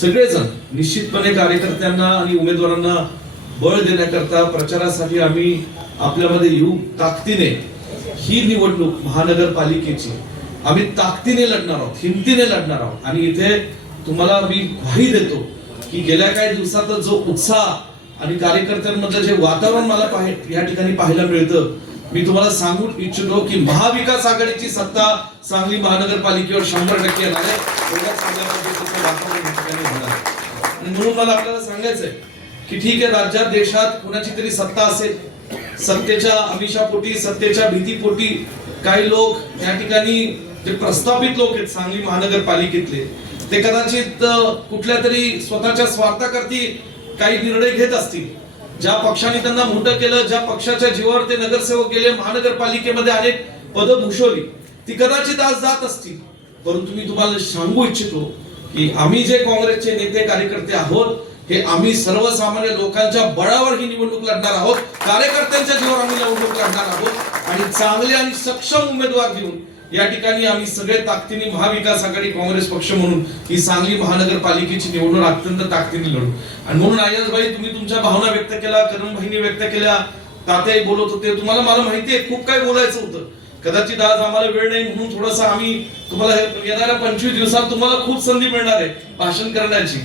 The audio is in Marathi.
सगळेजण निश्चितपणे कार्यकर्त्यांना आणि उमेदवारांना बळ देण्याकरता प्रचारासाठी आम्ही आपल्यामध्ये येऊ ताकदीने ही निवडणूक महानगरपालिकेची. आम्ही ताकदीने लढणार आहोत हिमतीने लढणार आहोत. आणि इथे तुम्हाला मी ग्वाही देतो की गेल्या काही दिवसात जो उत्साह आणि कार्यकर्त्यांमधलं जे वातावरण मला पाहे या ठिकाणी पाहायला मिळतं मी तुम्हाला सांगू इच्छितो की महाविकास आघाडीची सत्ता सांगली महानगरपालिकेवर शंभर टक्के येणार आहे. म्हणून मला आपल्याला सांगायचंय की ठीक आहे राज्यात देशात कुणाची तरी सत्ता असेल सत्तेच्या अमिषापोटी सत्तेच्या भीतीपोटी काही लोक या ठिकाणी जे प्रस्थापित लोक आहेत सांगली महानगरपालिकेतले ते कदाचित कुठल्या तरी स्वतःच्या स्वार्थाकरती काही निर्णय घेत असतील. ज्या पक्षाने त्यांना मोठं केलं ज्या पक्षाच्या जीवावर ते नगरसेवक गेले महानगरपालिकेमध्ये अनेक पदं भूषवली ती कदाचित आज जात असतील. परंतु मी तुम्हाला सांगू इच्छितो की आम्ही जे काँग्रेसचे नेते कार्यकर्ते आहोत हे आम्ही सर्वसामान्य लोकांच्या बळावर ही निवडणूक लढणार आहोत. कार्यकर्त्यांच्या जीवावर आम्ही निवडणूक लढणार आहोत. आणि चांगले आणि सक्षम उमेदवार घेऊन या ठिकाणी आम्ही सगळे ताकदीने महाविकास आघाडी काँग्रेस पक्ष म्हणून ही सांगली महानगरपालिकेची निवडणूक अत्यंत ताकदीने लढू. आणि म्हणून भाई तुम्ही तुमच्या भावना व्यक्त केल्या करणभाईंनी व्यक्त केल्या. तात्याही बोलत होते. तुम्हाला मला माहिती आहे खूप काही बोलायचं होतं. कदाचित आज आम्हाला वेळ नाही म्हणून थोडासा आम्ही तुम्हाला येणाऱ्या पंचवीस दिवसात तुम्हाला खूप संधी मिळणार आहे भाषण करण्याची.